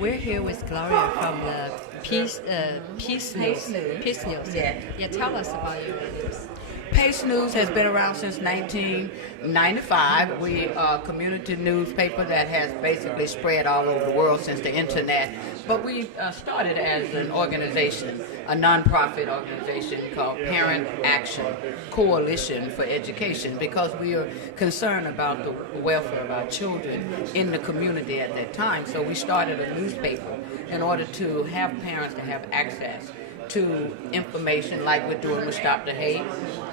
We're here with Gloria from the Peace News. Peace News. Yeah. Yeah, tell us about your news. Pace News has been around since 1995. We are a community newspaper that has basically spread all over the world since the internet. But we started as an organization, a nonprofit organization called Parent Action Coalition for Education, because we are concerned about the welfare of our children in the community at that time. So we started a newspaper in order to have parents to have access to information like we're doing with Stop the Hate,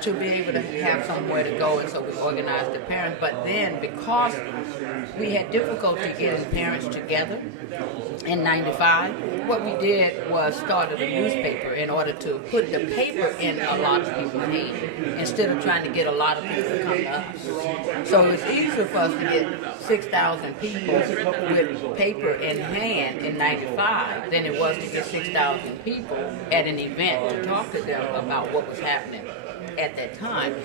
to be able to have somewhere to go, and so we organized the parents. But then, because we had difficulty getting parents together in 95, what we did was started a newspaper in order to put the paper in a lot of people's hands, instead of trying to get a lot of people to come to us. So it's easier for us to get 6,000 people with paper in hand in 95 than it was to get 6,000 people at an event to talk to them about what was happening at that time.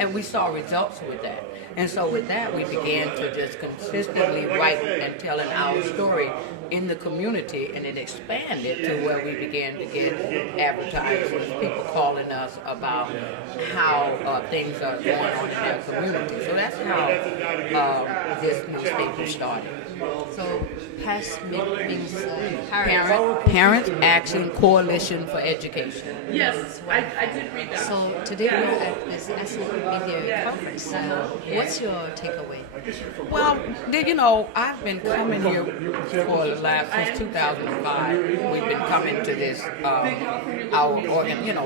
And we saw results with that. And so with that, we began to just consistently write and telling our story in the community, and it expanded to where we began to get advertisers, people calling us about how things are going on in their community. So that's how this newspaper started. So PAS means Parent Action Coalition for Education. Yes, I did read that. So today we're at this Media Conference. What's your takeaway? Well, I've been coming here for the last, since 2005. We've been coming to this, our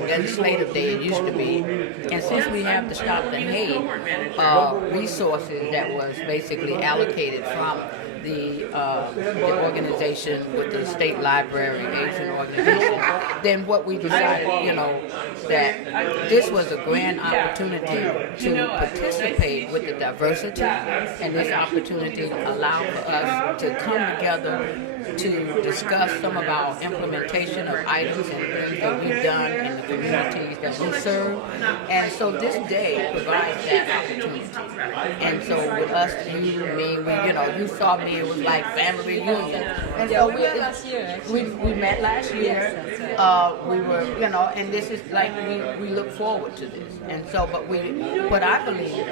legislative day it used to be. And since we have the Stop the Hate resources that was basically allocated from the organization with the state library, Asian organization, then what we decided, that this was a grand opportunity to participate with the diversity, and this opportunity allowed for us to come together to discuss some of our implementation of items and things that we've done in the communities that we serve. And so this day provides that opportunity. And so with us, you, me, you saw me, it was like family reunion. And so we met last year. We met last year. Yes, that's right. We were, and this is like, we look forward to this. And so, what I believe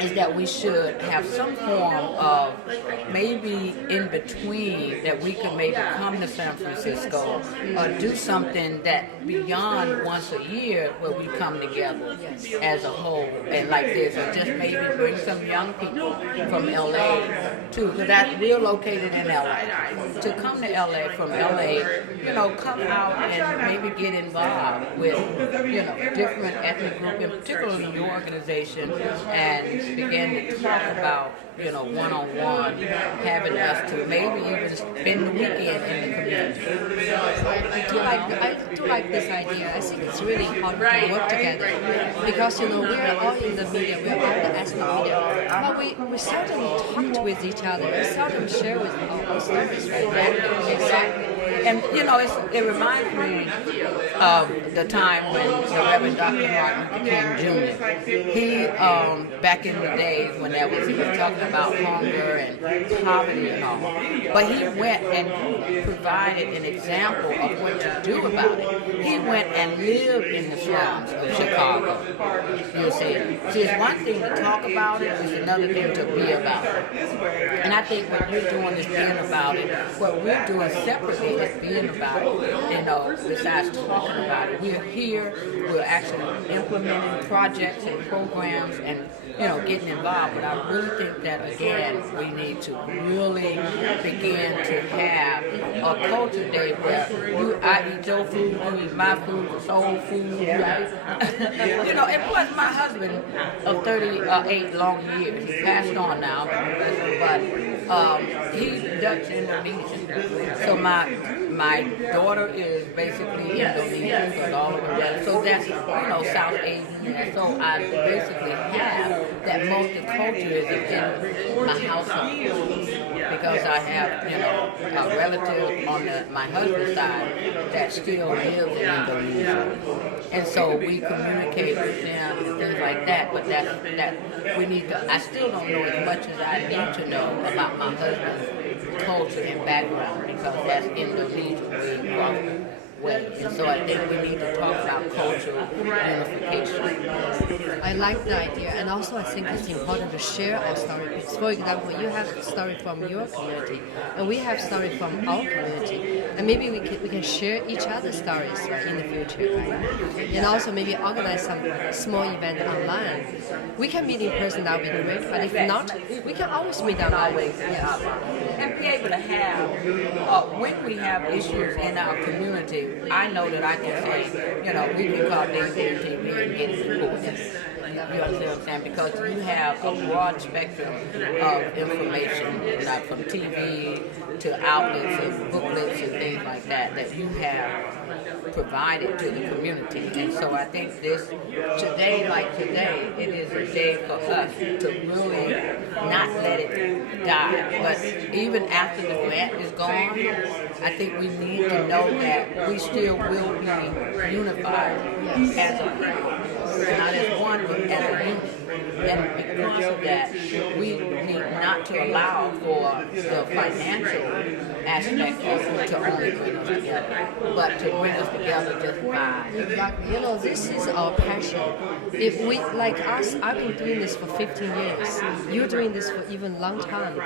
is that we should have some form of maybe in between, that we could maybe come to San Francisco or do something that beyond once a year, where we come together as a whole and like this, or just maybe bring some young people from LA too, because we're located in LA. To come to LA from LA, come out and maybe get involved with, different ethnic groups, and particularly your organization, and begin to talk about, one-on-one, having us to maybe even spend the weekend in the community. I do like this idea. I think it's really important to work together, because we're all in the media, we're all the ethnic media, but we seldom talk with each other, we seldom share with our stories, right? Exactly. And it reminds me of the time when the Reverend Dr. Martin Luther King Jr. He, back in the days when he was talking about hunger and poverty and all, but he went and provided an example of what to do about it. He went and lived in the slums of Chicago. You see, it's one thing to talk about it, it's another thing to be about it. And I think what you're doing is being about it. What we're doing separately is being about it, besides talking about it. We're here, we're actually implementing projects and programs and, getting involved. But I really think that, again, we need to really begin to have a culture day where I eat your food, you eat my food, soul food, right? And plus my husband of 38 long years, he passed on now, but he's Dutch Indonesian. So my daughter is basically Indonesian, but all of the rest. So that's, South Asian. And so I basically have that multiculturalism in my household. Because I have, a relative on my husband's side that still lives in Indonesia. And so we communicate with them and things like that, but that we need to, I still don't know as much as I need to know about my husband's culture and background because that's Indonesian way. And so I think we need to talk about cultural unification. I like the idea, and also I think it's important to share our stories. For example, you have a story from your community, and we have story from our community, and maybe we can share each other's stories right, in the future, right? And also maybe organize some small event online. We can meet in person, that would be great. But if not, we can always meet online. Yes. And be able to have, when we have issues in our community, I know that I can say, we can call Daycare TV and get it reported. You understand what I'm saying? Because you have a broad spectrum of information, from TV to outlets and booklets and things like that you have provided to the community. And so I think today, it is a day for us to really not let it die. But even after the grant is gone, I think we need to know that we still will be unified as a people, not as one, but as a unit. And because of that, we need not to allow for the financial aspect of it to only bring us together, but to bring us together just by. Exactly. This is our passion. If we, like us, I've been doing this for 15 years. You're doing this for even long time.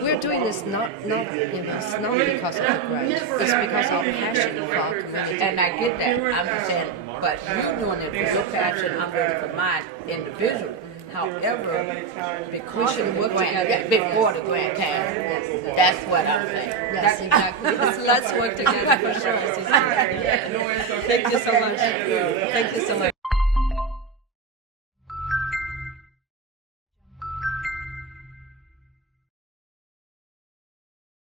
We're doing this not it's not because of the grant. It's because of our passion for our community. And I get that. I'm just saying, but you're doing it for your passion, I'm doing it for mine individually. However, because of the grant, before the grant came, that's what I'm saying. Yes, exactly. Let's work together for sure. Thank you so much. Thank you so much.